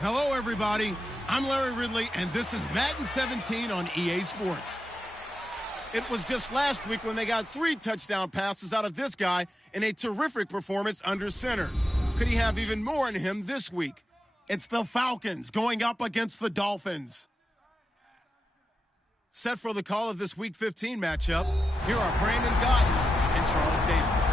Hello, everybody. I'm Larry Ridley, and this is Madden 17 on EA Sports. It was just last week when they got 3 touchdown passes out of this guy in a terrific performance under center. Could he have even more in him this week? It's the Falcons going up against the Dolphins. Set for the call of this Week 15 matchup, here are Brandon Gaudin and Charles Davis.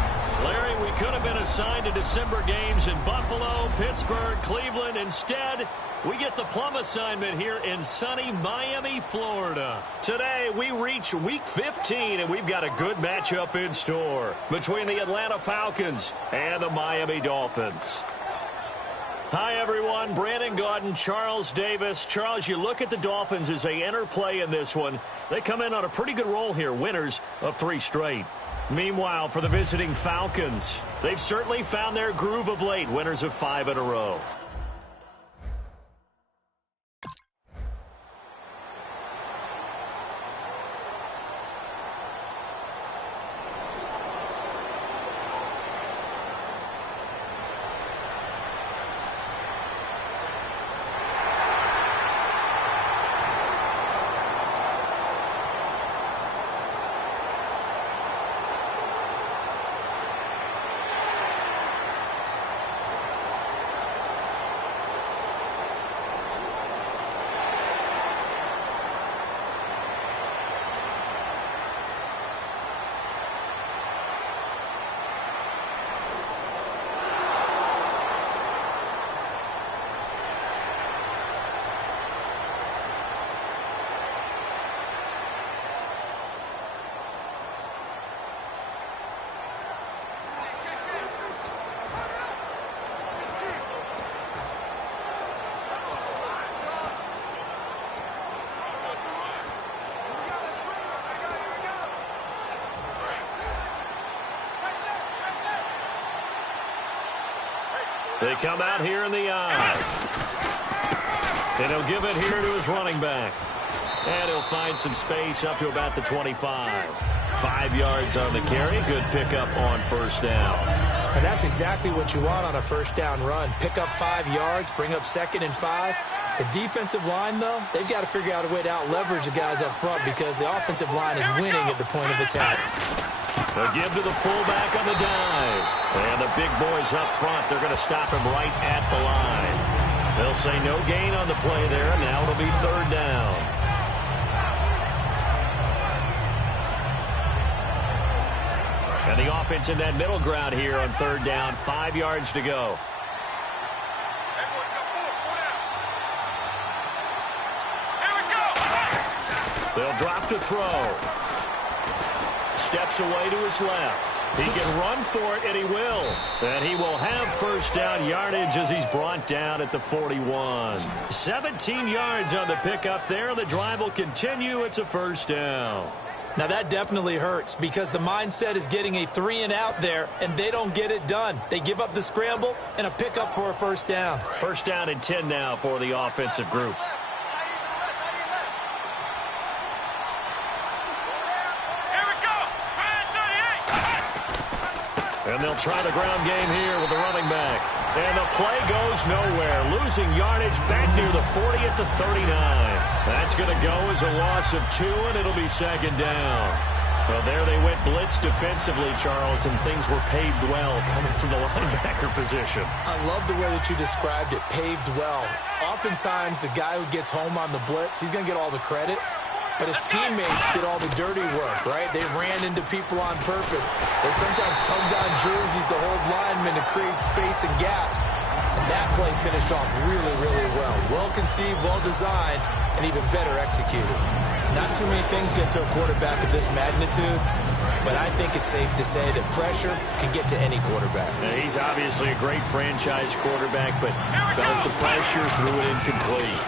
Larry, we could have been assigned to December games in Buffalo, Pittsburgh, Cleveland. Instead, we get the plum assignment here in sunny Miami, Florida. Today, we reach Week 15, and we've got a good matchup in store between the Atlanta Falcons and the Miami Dolphins. Hi, everyone. Brandon Gaudin, Charles Davis. Charles, you look at the Dolphins as they enter play in this one. They come in on a pretty good roll here, winners of 3 straight. Meanwhile, for the visiting Falcons, they've certainly found their groove of late, winners of 5 in a row. They come out here in the eye. And he'll give it here to his running back. And he'll find some space up to about the 25. 5 yards on the carry. Good pickup on first down. And that's exactly what you want on a first down run. Pick up 5 yards, bring up 2nd and 5. The defensive line, though, they've got to figure out a way to out-leverage the guys up front because the offensive line is winning at the point of attack. They'll give to the fullback on the dive. And the big boys up front, they're going to stop him right at the line. They'll say no gain on the play there. Now it'll be 3rd down. And the offense in that middle ground here on 3rd down. 5 yards to go. They'll drop to throw. Steps away to his left. He can run for it, and he will. And he will have first down yardage as he's brought down at the 41. 17 yards on the pickup there. The drive will continue. It's a first down. Now, that definitely hurts because the mindset is getting a 3-and-out there, and they don't get it done. They give up the scramble and a pickup for a first down. First down and 10 now for the offensive group. And they'll try the ground game here with the running back. And the play goes nowhere. Losing yardage back near the 40 at the 39. That's going to go as a loss of 2, and it'll be 2nd down. Well, there they went blitz defensively, Charles, and things were paved well coming from the linebacker position. I love the way that you described it, paved well. Oftentimes, the guy who gets home on the blitz, he's going to get all the credit. But his teammates did all the dirty work, right? They ran into people on purpose. They sometimes tugged on jerseys to hold linemen to create space and gaps. And that play finished off really, really well. Well-conceived, well-designed, and even better executed. Not too many things get to a quarterback of this magnitude, but I think it's safe to say that pressure can get to any quarterback. Now, he's obviously a great franchise quarterback, but felt the pressure, threw it incomplete.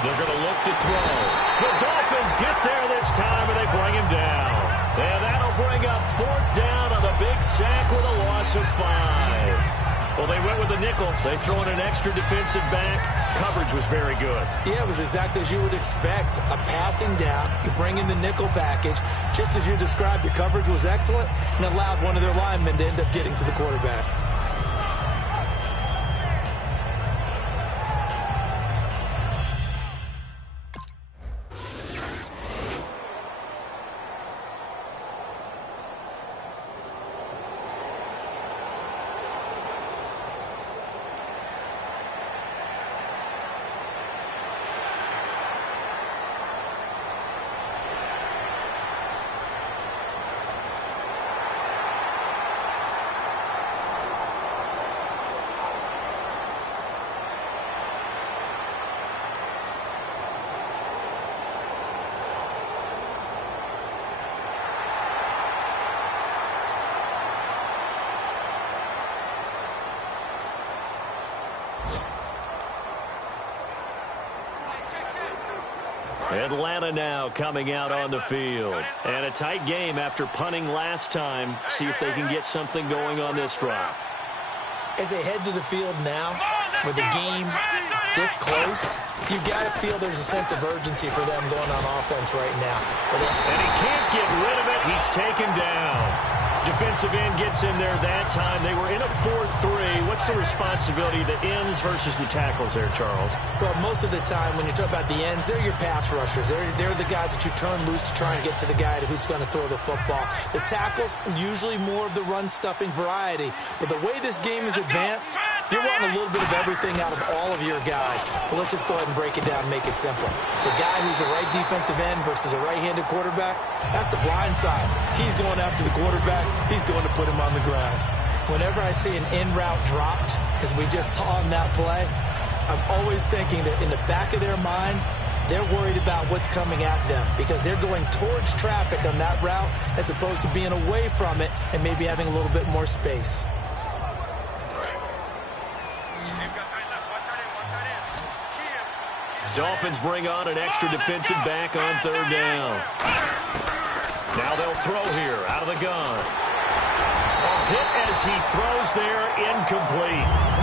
They're going to look to throw. The Dolphins get there this time, and they bring him down. And that'll bring up 4th down on the big sack with a loss of 5. Well, they went with the nickel. They throw in an extra defensive back. Coverage was very good. Yeah, it was exactly as you would expect. A passing down. You bring in the nickel package. Just as you described, the coverage was excellent and allowed one of their linemen to end up getting to the quarterback. Atlanta now coming out on the field. And a tight game after punting last time. See if they can get something going on this drive. As they head to the field now, with the game this close, you've got to feel there's a sense of urgency for them going on offense right now. And he can't get rid of it. He's taken down. Defensive end gets in there that time. They were in a 4-3. What's the responsibility, the ends versus the tackles there, Charles? Well, most of the time when you talk about the ends, they're your pass rushers. They're the guys that you turn loose to try and get to the guy who's going to throw the football. The tackles, usually more of the run-stuffing variety. But the way this game is advanced, you're wanting a little bit of everything out of all of your guys. But let's just go ahead and break it down and make it simple. The guy who's a right defensive end versus a right-handed quarterback, that's the blind side. He's going after the quarterback. He's going to put him on the ground. Whenever I see an in route dropped, as we just saw on that play, I'm always thinking that in the back of their mind, they're worried about what's coming at them because they're going towards traffic on that route as opposed to being away from it and maybe having a little bit more space. Dolphins bring on an extra defensive back on third down. Now they'll throw here out of the gun. A hit as he throws there, incomplete.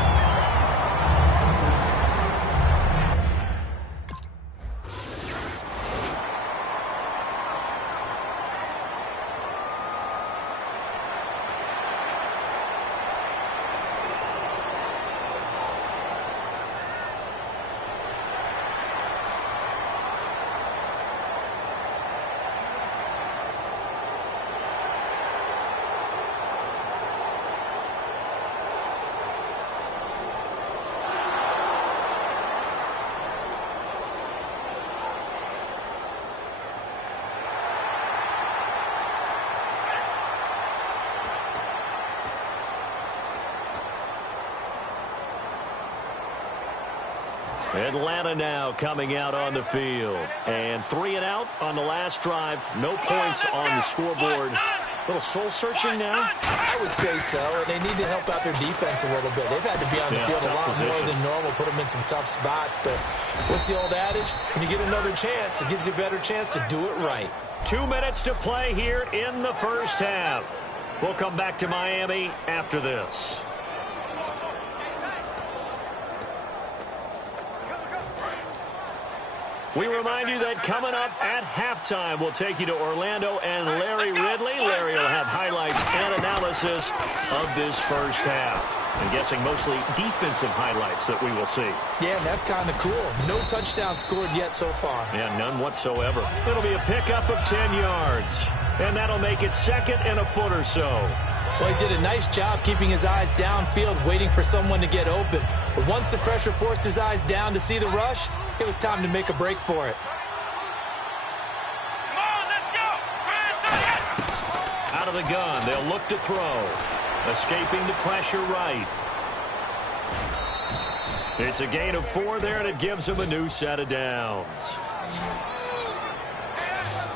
Atlanta now coming out on the field. And 3 and out on the last drive. No points on the scoreboard. A little soul-searching now? I would say so, and they need to help out their defense a little bit. They've had to be on the field a lot more than normal, put them in some tough spots. But what's the old adage? When you get another chance, it gives you a better chance to do it right. 2 minutes to play here in the first half. We'll come back to Miami after this. We remind you that coming up at halftime, we'll take you to Orlando and Larry Ridley. Larry will have highlights and analysis of this first half. I'm guessing mostly defensive highlights that we will see. Yeah, and that's kind of cool. No touchdown scored yet so far. Yeah, none whatsoever. It'll be a pickup of 10 yards. And that'll make it second and a foot or so. Well, he did a nice job keeping his eyes downfield, waiting for someone to get open. But once the pressure forced his eyes down to see the rush, it was time to make a break for it. Come on, let's go! Out of the gun, they'll look to throw. Escaping the pressure right. It's a gain of 4 there, and it gives him a new set of downs.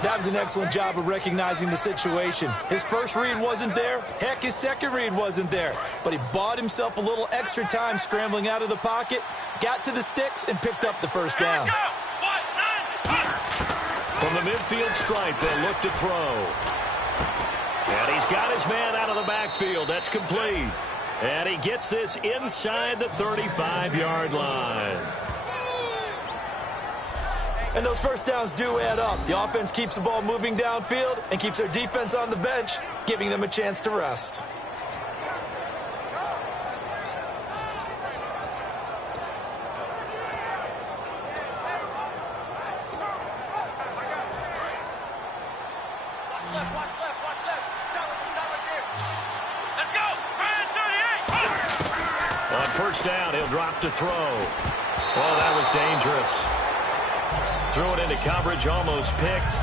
That was an excellent job of recognizing the situation. His first read wasn't there. Heck, his second read wasn't there. But he bought himself a little extra time scrambling out of the pocket, got to the sticks, and picked up the first down. From the midfield stripe, they'll look to throw. And he's got his man out of the backfield. That's complete. And he gets this inside the 35-yard line. And those first downs do add up. The offense keeps the ball moving downfield and keeps their defense on the bench, giving them a chance to rest. On first down, he'll drop to throw. Oh, that was dangerous. Threw it into coverage, almost picked,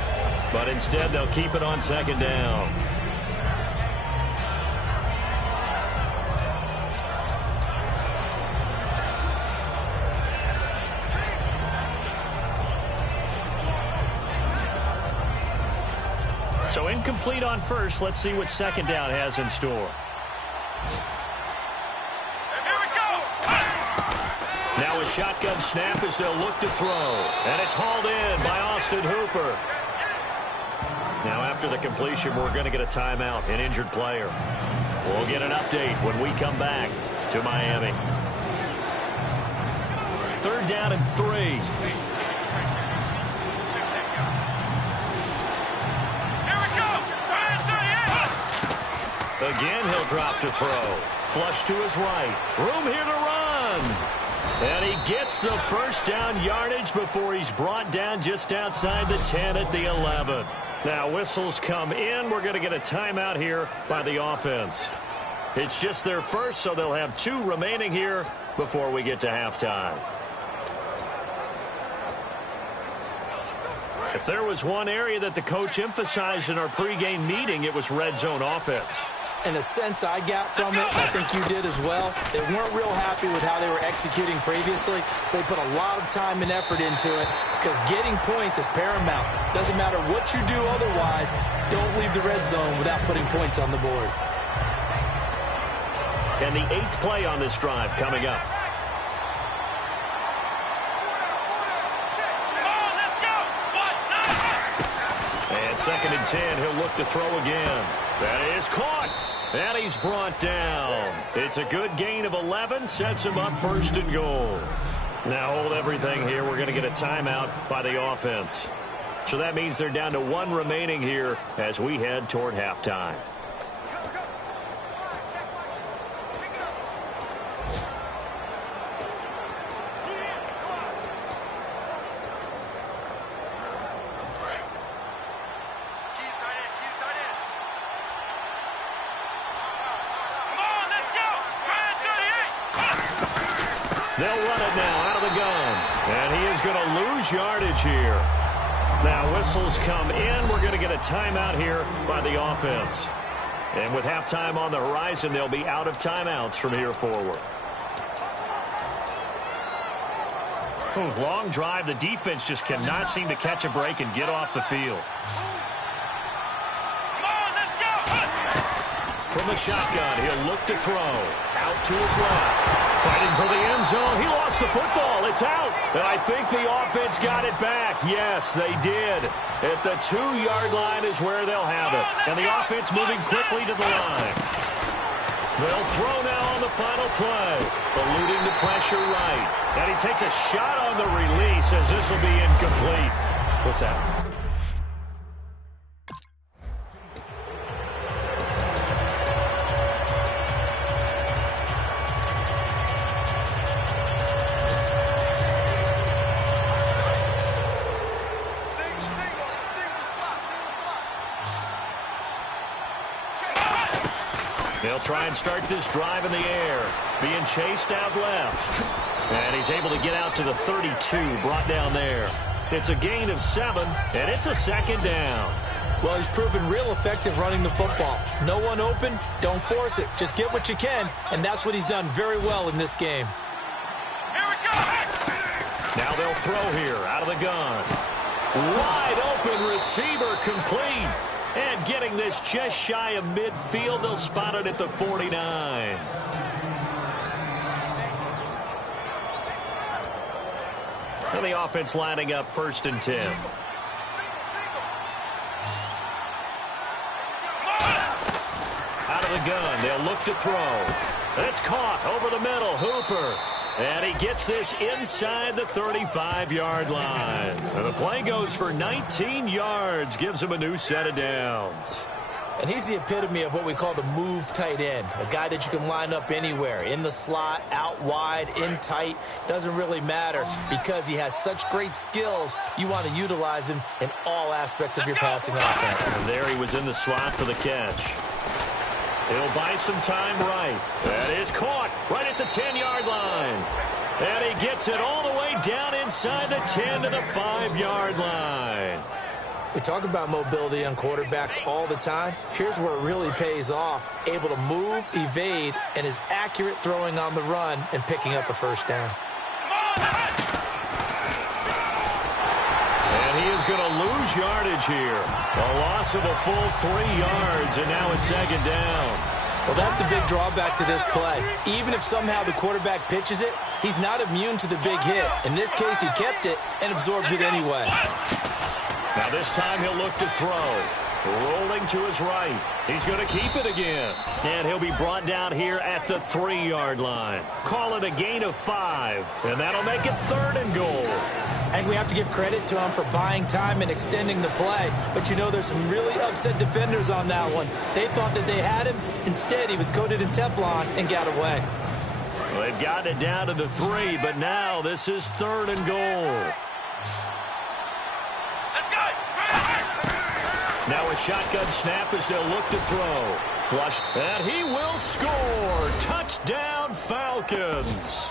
but instead they'll keep it on second down. So incomplete on first. Let's see what second down has in store. Now Now a shotgun snap as they'll look to throw. And it's hauled in by Austin Hooper. Now after the completion, we're going to get a timeout, an injured player. We'll get an update when we come back to Miami. 3rd down and 3. Again, he'll drop to throw. Flush to his right. Room here to run. And he gets the first down yardage before he's brought down just outside the 10 at the 11. Now whistles come in. We're going to get a timeout here by the offense. It's just their first, so they'll have 2 remaining here before we get to halftime. If there was one area that the coach emphasized in our pregame meeting, it was red zone offense. And the sense I got from it, I think you did as well, they weren't real happy with how they were executing previously, so they put a lot of time and effort into it because getting points is paramount. Doesn't matter what you do otherwise, don't leave the red zone without putting points on the board. And the 8th play on this drive coming up. And 2nd and 10, he'll look to throw again. That is caught. And he's brought down. It's a good gain of 11. Sets him up 1st and goal. Now hold everything here. We're going to get a timeout by the offense. So that means they're down to 1 remaining here as we head toward halftime. They'll run it now out of the gun. And he is going to lose yardage here. Now whistles come in. We're going to get a timeout here by the offense. And with halftime on the horizon, they'll be out of timeouts from here forward. Long drive. The defense just cannot seem to catch a break and get off the field. From the shotgun, he'll look to throw. Out to his left. Fighting for the end zone. He lost the football. It's out. And I think the offense got it back. Yes, they did. At the 2-yard line is where they'll have it. And the offense moving quickly to the line. They'll throw now on the final play. Eluding the pressure right. And he takes a shot on the release as this will be incomplete. What's that? They'll try and start this drive in the air. Being chased out left. And he's able to get out to the 32, brought down there. It's a gain of 7, and it's a 2nd down. Well, he's proven real effective running the football. No one open, don't force it. Just get what you can, and that's what he's done very well in this game. Here we go. Now they'll throw here out of the gun. Wide open receiver complete. And getting this just shy of midfield, they'll spot it at the 49. And the offense lining up 1st and 10. Out of the gun, they'll look to throw. It's caught over the middle, Hooper. And he gets this inside the 35-yard line. And the play goes for 19 yards, gives him a new set of downs. And he's the epitome of what we call the move tight end, a guy that you can line up anywhere, in the slot, out wide, in tight. Doesn't really matter because he has such great skills. You want to utilize him in all aspects of your passing offense. And there he was in the slot for the catch. He'll buy some time right. That is caught right at the 10-yard line. And he gets it all the way down inside the 10 to the 5-yard line. We talk about mobility on quarterbacks all the time. Here's where it really pays off. Able to move, evade, and is accurate throwing on the run and picking up a first down. And he is going to lose yardage here. A loss of a full 3 yards, and now it's 2nd down. Well, that's the big drawback to this play. Even if somehow the quarterback pitches it, He's not immune to the big hit. In this case, he kept it and absorbed it anyway. Now this time he'll look to throw. Rolling to his right. He's going to keep it again. And he'll be brought down here at the 3-yard line. Call it a gain of 5. And that'll make it 3rd and goal. And we have to give credit to him for buying time and extending the play. But, you know, there's some really upset defenders on that one. They thought that they had him. Instead, he was coated in Teflon and got away. Well, they've gotten it down to the 3, but now this is 3rd and goal. Now a shotgun snap as they'll look to throw. Flush, and he will score. Touchdown, Falcons.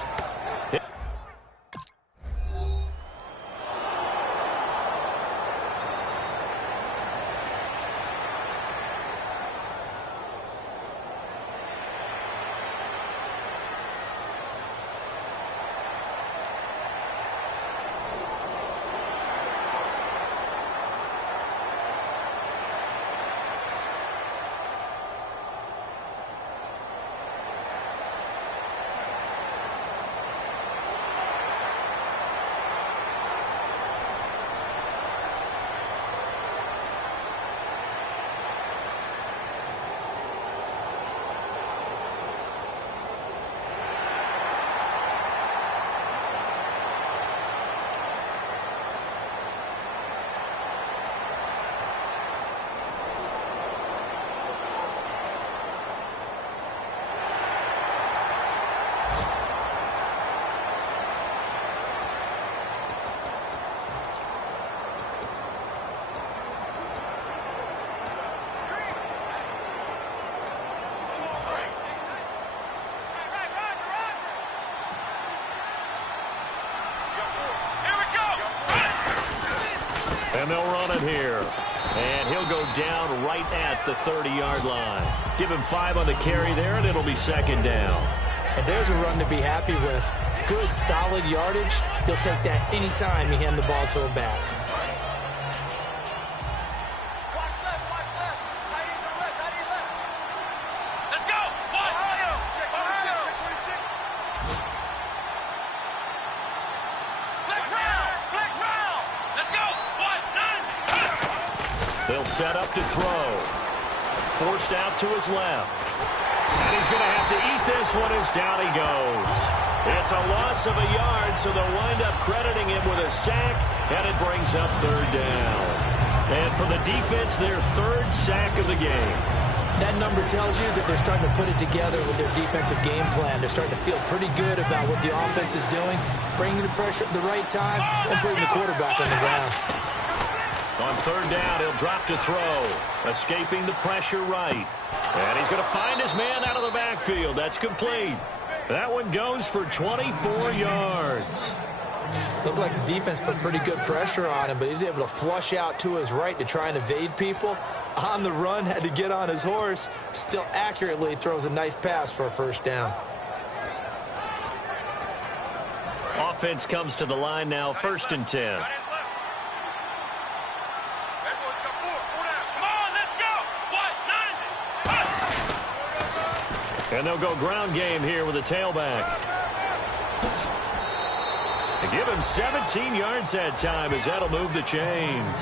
And they'll run it here. And he'll go down right at the 30-yard line. Give him 5 on the carry there, and it'll be 2nd down. And there's a run to be happy with. Good, solid yardage. He'll take that any time you hand the ball to a back. They'll set up to throw. Forced out to his left. And he's going to have to eat this one as down he goes. It's a loss of a yard, so they'll wind up crediting him with a sack, and it brings up 3rd down. And for the defense, their 3rd sack of the game. That number tells you that they're starting to put it together with their defensive game plan. They're starting to feel pretty good about what the offense is doing, bringing the pressure at the right time, and putting the quarterback on the ground. On 3rd down, he'll drop to throw, escaping the pressure right. And he's going to find his man out of the backfield. That's complete. That one goes for 24 yards. Looked like the defense put pretty good pressure on him, but he's able to flush out to his right to try and evade people. On the run, had to get on his horse. Still accurately throws a nice pass for a 1st down. Offense comes to the line now, 1st and 10. And they'll go ground game here with a tailback. They give him 17 yards that time as that'll move the chains.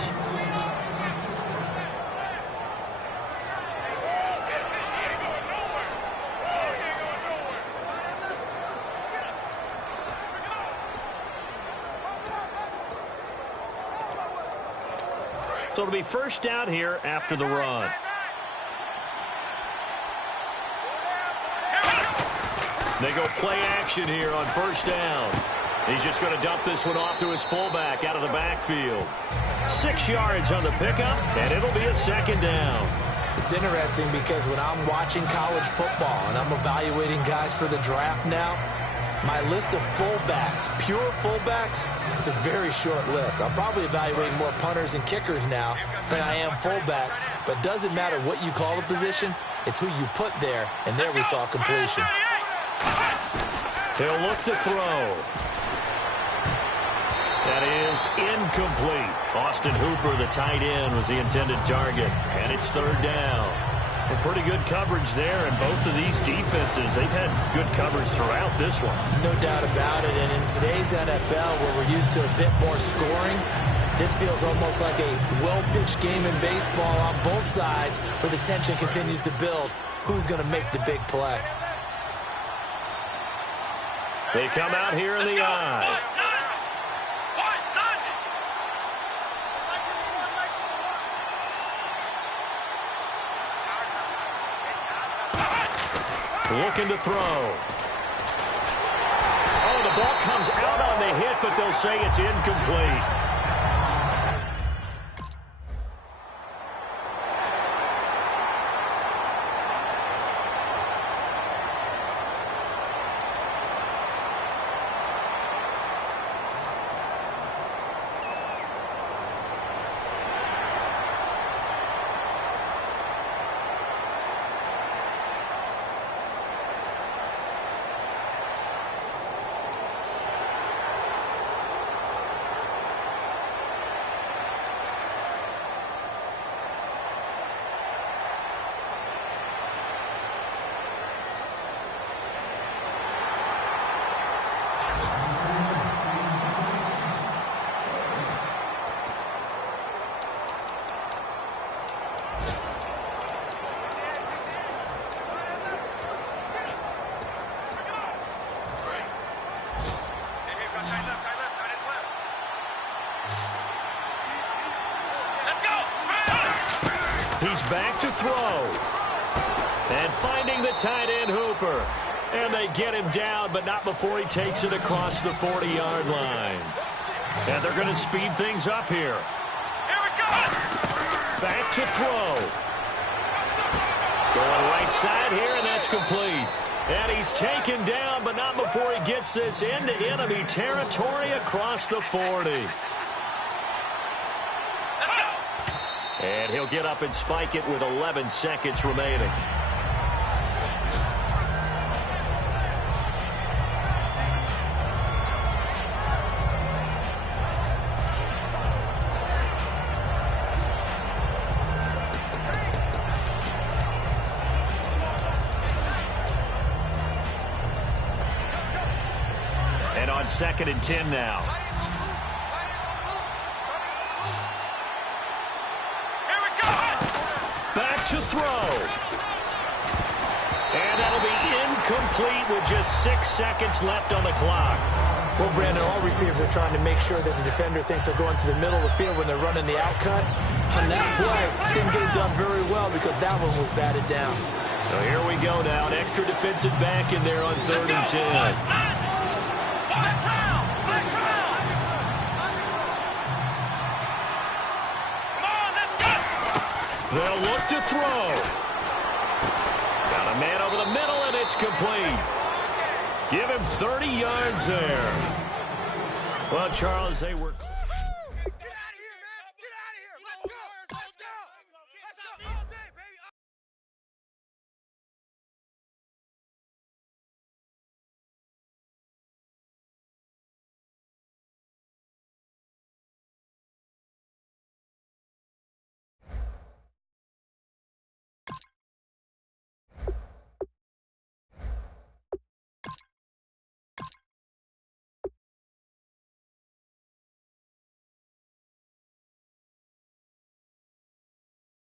So it'll be 1st down here after the run. They go play action here on 1st down. He's just going to dump this one off to his fullback out of the backfield. 6 yards on the pickup, and it'll be a 2nd down. It's interesting because when I'm watching college football and I'm evaluating guys for the draft now, my list of fullbacks, pure fullbacks, it's a very short list. I'm probably evaluating more punters and kickers now than I am fullbacks, but it doesn't matter what you call the position, it's who you put there, and there we saw completion. He'll look to throw. That is incomplete. Austin Hooper, the tight end, was the intended target, and it's 3rd down. Well, pretty good coverage there, and both of these defenses, they've had good coverage throughout this one. No doubt about it, and in today's NFL, where we're used to a bit more scoring, this feels almost like a well-pitched game in baseball on both sides, where the tension continues to build. Who's going to make the big play? They come out here in the eye. Looking to throw. Oh, the ball comes out on the hit, but they'll say it's incomplete. He's back to throw. And finding the tight end Hooper. And they get him down, but not before he takes it across the 40-yard line. And they're going to speed things up here. Here we go! Back to throw. Going right side here, and that's complete. And he's taken down, but not before he gets this into enemy territory across the 40. And he'll get up and spike it with 11 seconds remaining. And on 2nd and 10 now. To throw. And that'll be incomplete with just 6 seconds left on the clock. Well, Brandon, all receivers are trying to make sure that the defender thinks they're going to the middle of the field when they're running the out cut. On that play, didn't get it done very well because that one was batted down. So here we go now. An extra defensive back in there on 3rd and 10. They'll look to throw. Got a man over the middle, and it's complete. Give him 30 yards there. Well, Charles, they were...